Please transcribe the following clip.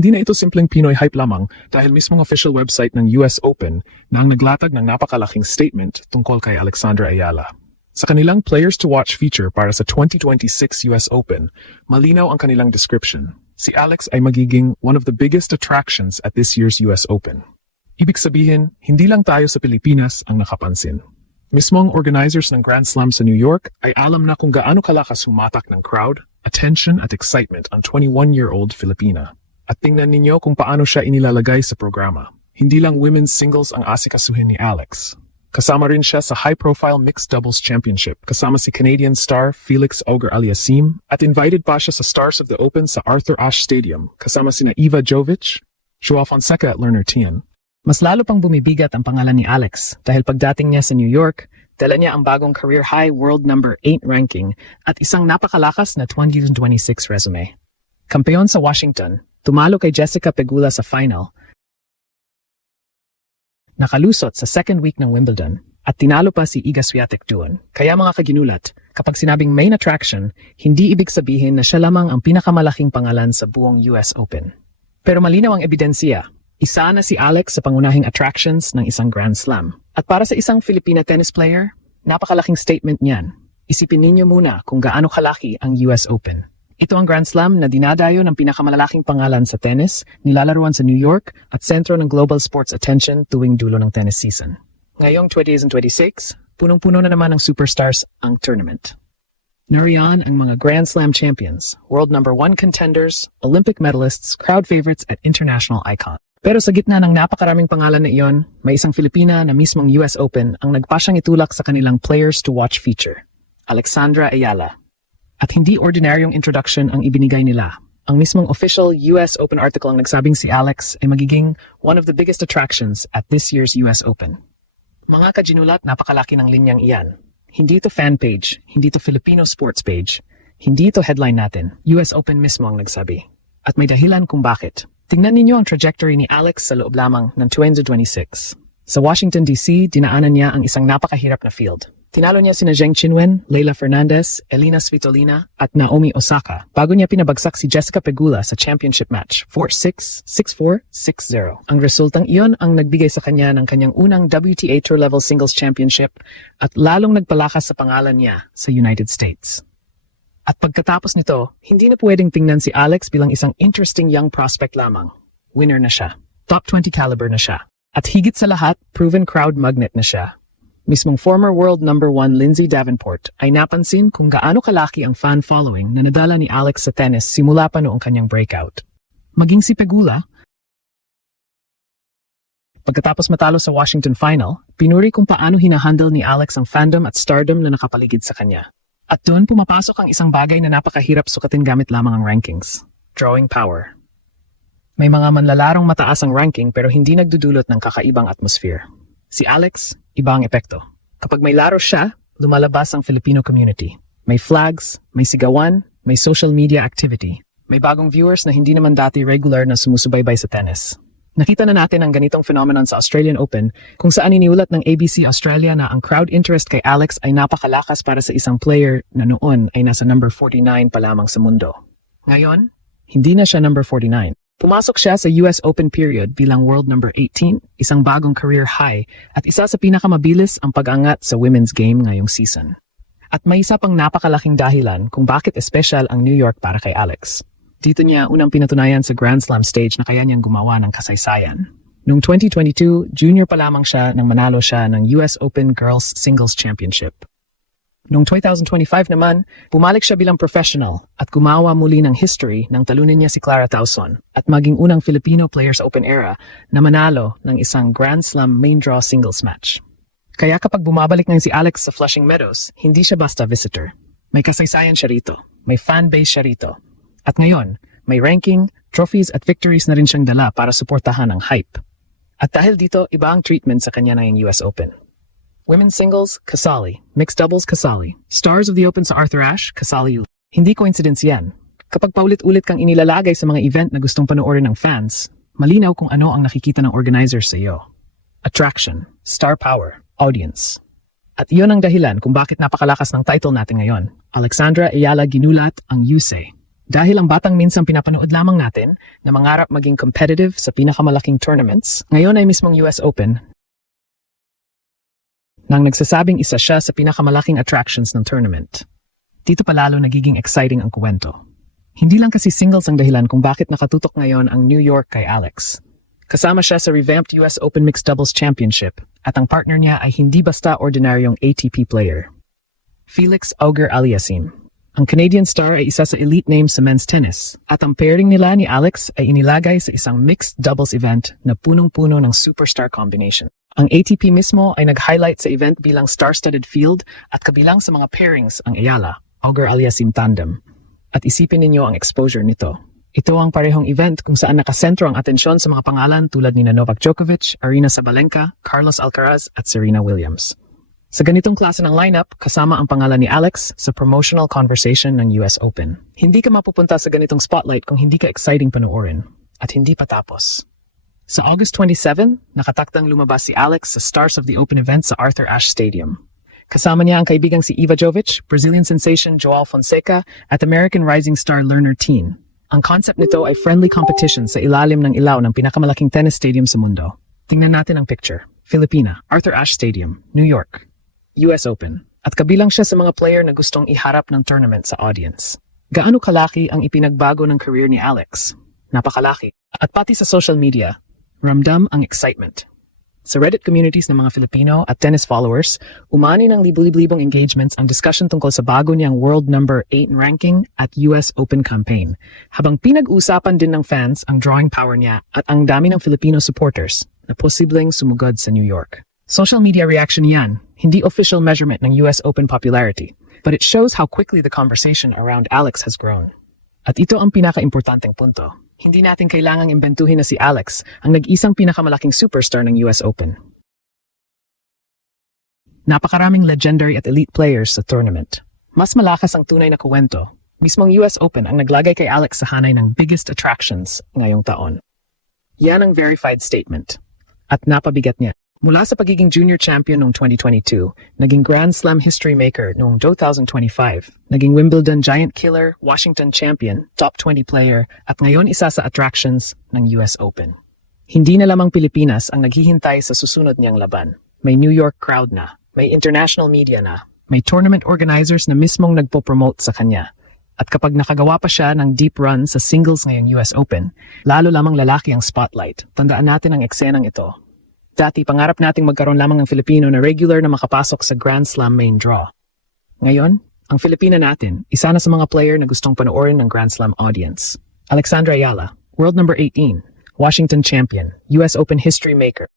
Hindi na ito simpleng Pinoy hype lamang dahil mismong official website ng US Open na ang naglatag ng napakalaking statement tungkol kay Alexandra Ayala. Sa kanilang Players to Watch feature para sa 2026 US Open, malinaw ang kanilang description. Si Alex ay magiging one of the biggest attractions at this year's US Open. Ibig sabihin, hindi lang tayo sa Pilipinas ang nakapansin. Mismong organizers ng Grand Slam sa New York ay alam na kung gaano kalakas humatak ng crowd, attention at excitement ang 21-year-old Filipina. At tingnan ninyo kung paano siya inilalagay sa programa. Hindi lang women's singles ang asikasuhin ni Alex. Kasama rin siya sa high-profile mixed doubles championship kasama si Canadian star Felix Auger-Aliassime at invited pa siya sa Stars of the Open sa Arthur Ashe Stadium kasama sina Eva Jovic, Joao Fonseca at Lerner Tian. Mas lalo pang bumibigat ang pangalan ni Alex dahil pagdating niya sa New York, dala niya ang bagong career high world number 8 ranking at isang napakalakas na 2026 resume. Kampeon sa Washington, tumalo kay Jessica Pegula sa final, nakalusot sa second week ng Wimbledon, at tinalo pa si Iga Swiatek doon. Kaya mga kaginulat, kapag sinabing main attraction, hindi ibig sabihin na siya lamang ang pinakamalaking pangalan sa buong US Open. Pero malinaw ang ebidensya, isa na si Alex sa pangunahing attractions ng isang Grand Slam. At para sa isang Filipina tennis player, napakalaking statement niyan. Isipin ninyo muna kung gaano kalaki ang US Open. Ito ang Grand Slam na dinadayo ng pinakamalalaking pangalan sa tennis, nilalaruan sa New York at sentro ng global sports attention tuwing dulo ng tennis season. Ngayong 2026, punong-puno na naman ng superstars ang tournament. Nariyan ang mga Grand Slam champions, world number 1 contenders, Olympic medalists, crowd favorites at international icons. Pero sa gitna ng napakaraming pangalan na iyon, may isang Filipina na mismong US Open ang nagpasyang itulak sa kanilang Players to Watch feature, Alexandra Ayala. At hindi ordinaryong introduction ang ibinigay nila. Ang mismong official US Open article ang nagsabing si Alex ay magiging one of the biggest attractions at this year's US Open. Mga kaginulat, napakalaki ng linyang iyan. Hindi ito fan page, hindi ito Filipino sports page, hindi ito headline natin. US Open mismo ang nagsabi. At may dahilan kung bakit. Tingnan ninyo ang trajectory ni Alex sa loob lamang ng 2026. Sa Washington DC, dinaanan niya ang isang napakahirap na field. Tinalo niya sina Zheng Qinwen, Leylah Fernandez, Elina Svitolina at Naomi Osaka bago niya pinabagsak si Jessica Pegula sa championship match 4-6, 6-4, 6-0. Ang resultang iyon ang nagbigay sa kanya ng kanyang unang WTA Tour Level Singles Championship at lalong nagpalakas sa pangalan niya sa United States. At pagkatapos nito, hindi na pwedeng tingnan si Alex bilang isang interesting young prospect lamang. Winner na siya. Top 20 caliber na siya. At higit sa lahat, proven crowd magnet na siya. Mismong former world number 1 Lindsay Davenport ay napansin kung gaano kalaki ang fan following na nadala ni Alex sa tennis simula pa noong kanyang breakout. Maging si Pegula, pagkatapos matalo sa Washington final, pinuri kung paano hinahandle ni Alex ang fandom at stardom na nakapaligid sa kanya. At doon pumapasok ang isang bagay na napakahirap sukatin gamit lamang ang rankings. Drawing power. May mga manlalarong mataas ang ranking pero hindi nagdudulot ng kakaibang atmosphere. Si Alex, iba ang epekto. Kapag may laro siya, lumalabas ang Filipino community. May flags, may sigawan, may social media activity. May bagong viewers na hindi naman dati regular na sumusubaybay sa tennis. Nakita na natin ang ganitong phenomenon sa Australian Open kung saan iniulat ng ABC Australia na ang crowd interest kay Alex ay napakalakas para sa isang player na noon ay nasa number 49 pa lamang sa mundo. Ngayon, hindi na siya number 49. Pumasok siya sa US Open period bilang world number 18, isang bagong career high at isa sa pinakamabilis ang pag-angat sa women's game ngayong season. At may isa pang napakalaking dahilan kung bakit espesyal ang New York para kay Alex. Dito niya unang pinatunayan sa Grand Slam stage na kaya niyang gumawa ng kasaysayan. Noong 2022, junior pa lamang siya nang manalo siya ng US Open Girls Singles Championship. Noong 2025 naman, bumalik siya bilang professional at gumawa muli ng history nang talunin niya si Clara Tauson at maging unang Filipino player sa Open era na manalo ng isang Grand Slam main draw singles match. Kaya kapag bumabalik ngayon si Alex sa Flushing Meadows, hindi siya basta visitor. May kasaysayan siya rito, may fan base siya rito. At ngayon, may ranking, trophies at victories na rin siyang dala para suportahan ang hype. At dahil dito, iba ang treatment sa kanya ng US Open. Women's singles, Casali. Mixed doubles, Casali. Stars of the Open sa Arthur Ashe, Casali. Hindi coincidence yan. Kapag paulit-ulit kang inilalagay sa mga event na gustong panoorin ng fans, malinaw kung ano ang nakikita ng organizers sa iyo. Attraction, star power, audience. At iyon ang dahilan kung bakit napakalakas ng title natin ngayon. Alexandra Ayala ginulat ang USE. Dahil ang batang minsang pinapanood lamang natin na mangarap maging competitive sa pinakamalaking tournaments, ngayon ay mismong US Open nang nagsasabing isa siya sa pinakamalaking attractions ng tournament. Dito pa lalo nagiging exciting ang kwento. Hindi lang kasi singles ang dahilan kung bakit nakatutok ngayon ang New York kay Alex. Kasama siya sa revamped US Open Mixed Doubles Championship at ang partner niya ay hindi basta ordinaryong ATP player. Felix Auger-Aliassime. Ang Canadian star ay isa sa elite names sa men's tennis at ang pairing nila ni Alex ay inilagay sa isang mixed doubles event na punong-puno ng superstar combination. Ang ATP mismo ay nag-highlight sa event bilang star-studded field at kabilang sa mga pairings ang Ayala, Auger-Aliassime tandem. At isipin ninyo ang exposure nito. Ito ang parehong event kung saan nakasentro ang atensyon sa mga pangalan tulad ni Novak Djokovic, Aryna Sabalenka, Carlos Alcaraz at Serena Williams. Sa ganitong klase ng lineup, kasama ang pangalan ni Alex sa promotional conversation ng US Open. Hindi ka mapupunta sa ganitong spotlight kung hindi ka exciting panoorin. At hindi pa tapos. Sa August 27, nakatakdang lumabas si Alex sa Stars of the Open event sa Arthur Ashe Stadium. Kasama niya ang kaibigang si Iva Jovic, Brazilian sensation Joao Fonseca, at American rising star Lerner Teen. Ang concept nito ay friendly competition sa ilalim ng ilaw ng pinakamalaking tennis stadium sa mundo. Tingnan natin ang picture. Filipina, Arthur Ashe Stadium, New York. US Open. At kabilang siya sa mga player na gustong iharap ng tournament sa audience. Gaano kalaki ang ipinagbago ng career ni Alex? Napakalaki. At pati sa social media, ramdam ang excitement. Sa Reddit communities ng mga Filipino at tennis followers, umani ng libu-libong engagements ang discussion tungkol sa bago niyang world number 8 ranking at US Open campaign. Habang pinag-uusapan din ng fans ang drawing power niya at ang dami ng Filipino supporters na posibleng sumugod sa New York. Social media reaction yan, hindi official measurement ng US Open popularity, but it shows how quickly the conversation around Alex has grown. At ito ang pinaka-importanteng punto. Hindi natin kailangang imbentuhin na si Alex ang nag-isang pinakamalaking superstar ng US Open. Napakaraming legendary at elite players sa tournament. Mas malakas ang tunay na kuwento. Mismong US Open ang naglagay kay Alex sa hanay ng biggest attractions ngayong taon. Yan ang verified statement. At napabigat niya. Mula sa pagiging junior champion noong 2022, naging Grand Slam history maker noong 2025, naging Wimbledon giant killer, Washington champion, top 20 player, at ngayon isa sa attractions ng US Open. Hindi na lamang Pilipinas ang naghihintay sa susunod niyang laban. May New York crowd na, may international media na, may tournament organizers na mismong nagpo-promote sa kanya. At kapag nakagawa pa siya ng deep run sa singles ngayong US Open, lalo lamang lalaki ang spotlight. Tandaan natin ang eksenang ito. Dati, pangarap nating magkaroon lamang ng Filipino na regular na makapasok sa Grand Slam main draw. Ngayon, ang Filipina natin, isa na sa mga player na gustong panoorin ng Grand Slam audience. Alexandra Ayala, world number 18, Washington champion, US Open history maker.